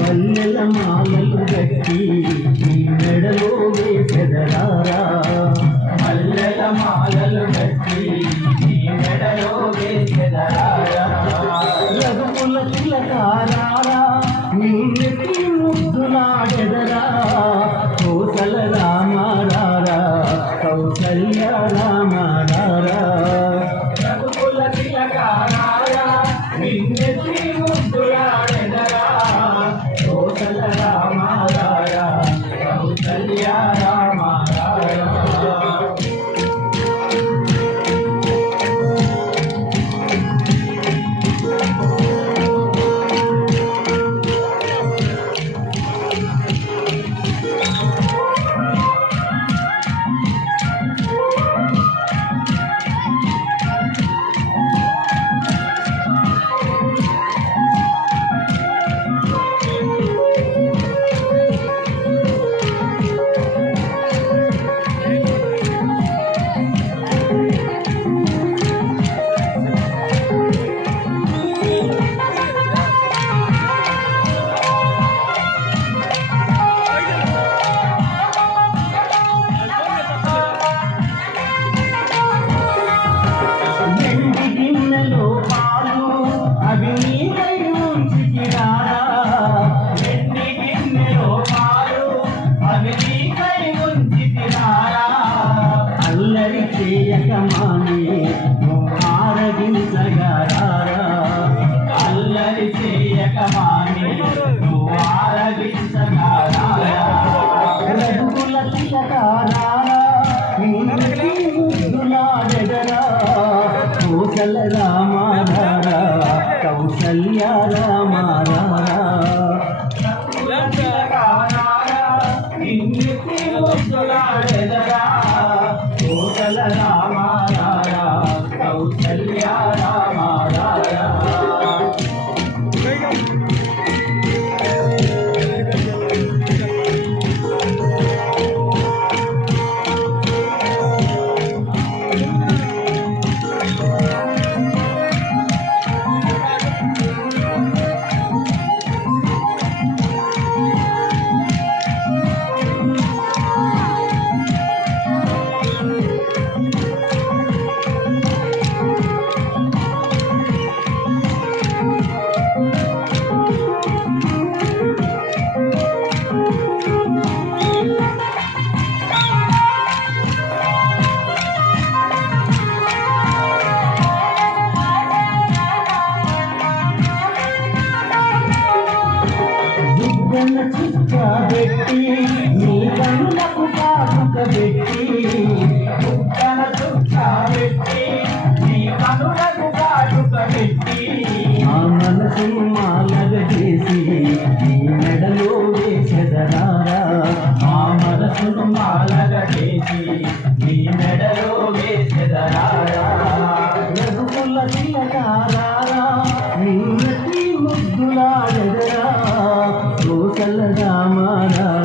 మల్లెల మాలలు గట్టి మెడలో వేసెదరారా, మల్లెల మాలలు గట్టి మెడలో వేసెదరారా, రఘుకుల తిలకారారా నిన్నెత్తి ముద్దులాడెదరా, కోసల రామారారా కౌసల్య రామారారా, రఘుకుల తిలకారారా నిన్నెత్తి ముద్దులాడెదరా, కోసల రామారారా కౌసల్య రామారారా. అల్లరి చేయకమాని ఆరగించగరారా, అల్లరి చేయకమాని ఆరగించగరారా, రఘుకుల తిలకారారా ముద్దులాడెదరా, కోసల రామారారా కౌసల్య రామారారా, కోసల రామారారా కౌసల్య రామారారా. చుక్క పెట్టి నీ కన్నులకు కాటుక పెట్టి, చుక్కన చుక్క పెట్టి నీ కన్నులకు కాటుక పెట్టి, ఆ మనసును మాలగ చేసి నీ మెడలో వేసెదరారా, ఆ మనసును మాలగ చేసి నీ మెడలో వేసెదరారా, రఘుకుల తిలకారారా నిన్నెత్తి ముద్దులాడెదరా, కోసల రామారారా